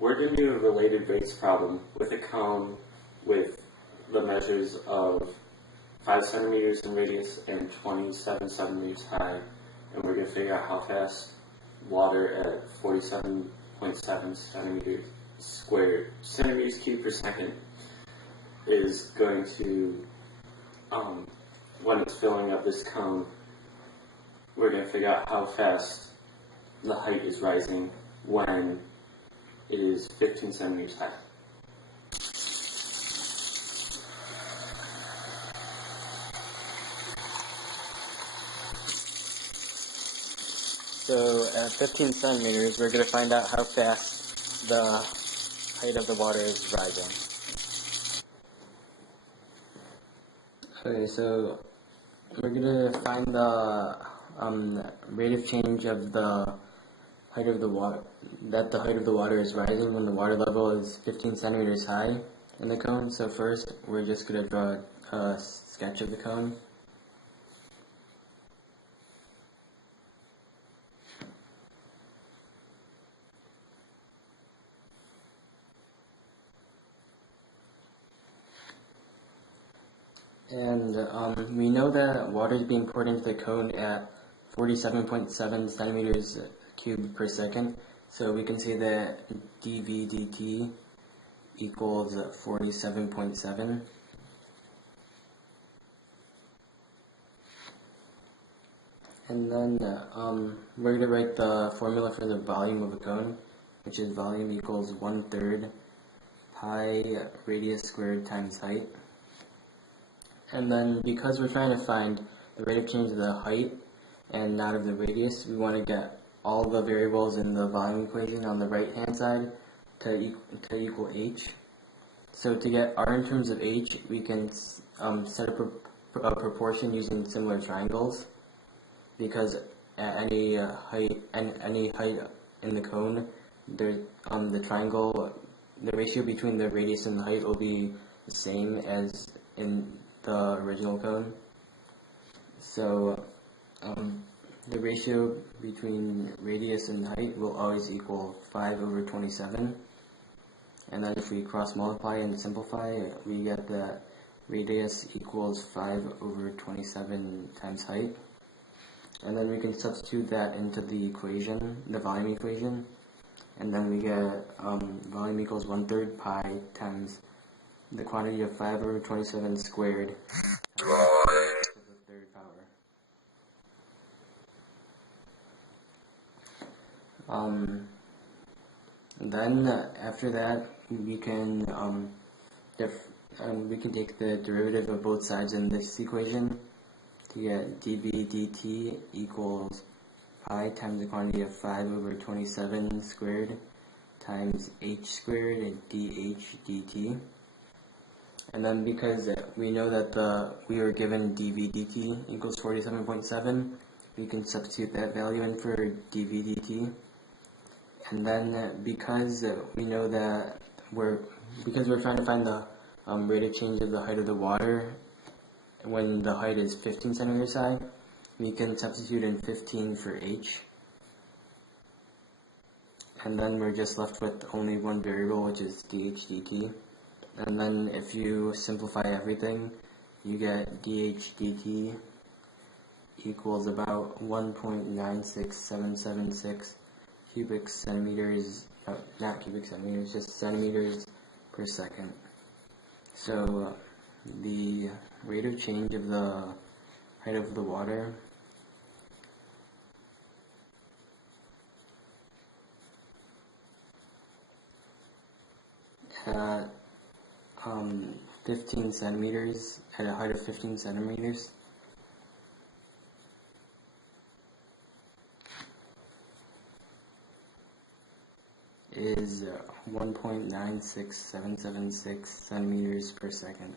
We're going to do a related rates problem with a cone with the measures of 5 centimeters in radius and 27 centimeters high, and we're going to figure out how fast water at 47.7 centimeters cubed per second is going to, when it's filling up this cone, we're going to figure out how fast the height is rising when it is 15 centimeters high. So at 15 centimeters, we're going to find out how fast the height of the water is rising. Okay, so we're going to find the rate of change of the height of the water, that the height of the water is rising when the water level is 15 centimeters high in the cone. So first, we're just going to draw a sketch of the cone. And we know that water is being poured into the cone at 47.7 centimeters cubed per second. So we can say that dV dt equals 47.7. And then we're going to write the formula for the volume of a cone, which is volume equals 1/3 pi radius squared times height. And then because we're trying to find the rate of change of the height and not of the radius, we want to get all the variables in the volume equation on the right hand side to equal h. So to get r in terms of h, we can set a proportion using similar triangles, because at any height in the cone, the ratio between the radius and the height will be the same as in the original cone. So the ratio between radius and height will always equal 5/27. And then if we cross multiply and simplify, we get that radius equals 5/27 times height. And then we can substitute that into the equation, the volume equation, and then we get volume equals 1/3 pi times the quantity of 5/27 squared to the third power. Then after that, we can take the derivative of both sides in this equation to get dV dt equals pi times the quantity of 5/27 squared times h squared and dh dt. And then because we know that we were given dV dt equals 47.7, we can substitute that value in for dV dt. And then because we know that we're trying to find the rate of change of the height of the water when the height is 15 centimeters high, we can substitute in 15 for h. And then we're just left with only one variable, which is dH dt. And then if you simplify everything, you get dH dt equals about 1.96776 cubic centimeters, not cubic centimeters, just centimeters per second. So the rate of change of the height of the water at 15 centimeters, at a height of 15 centimeters, is 1.96776 centimeters per second.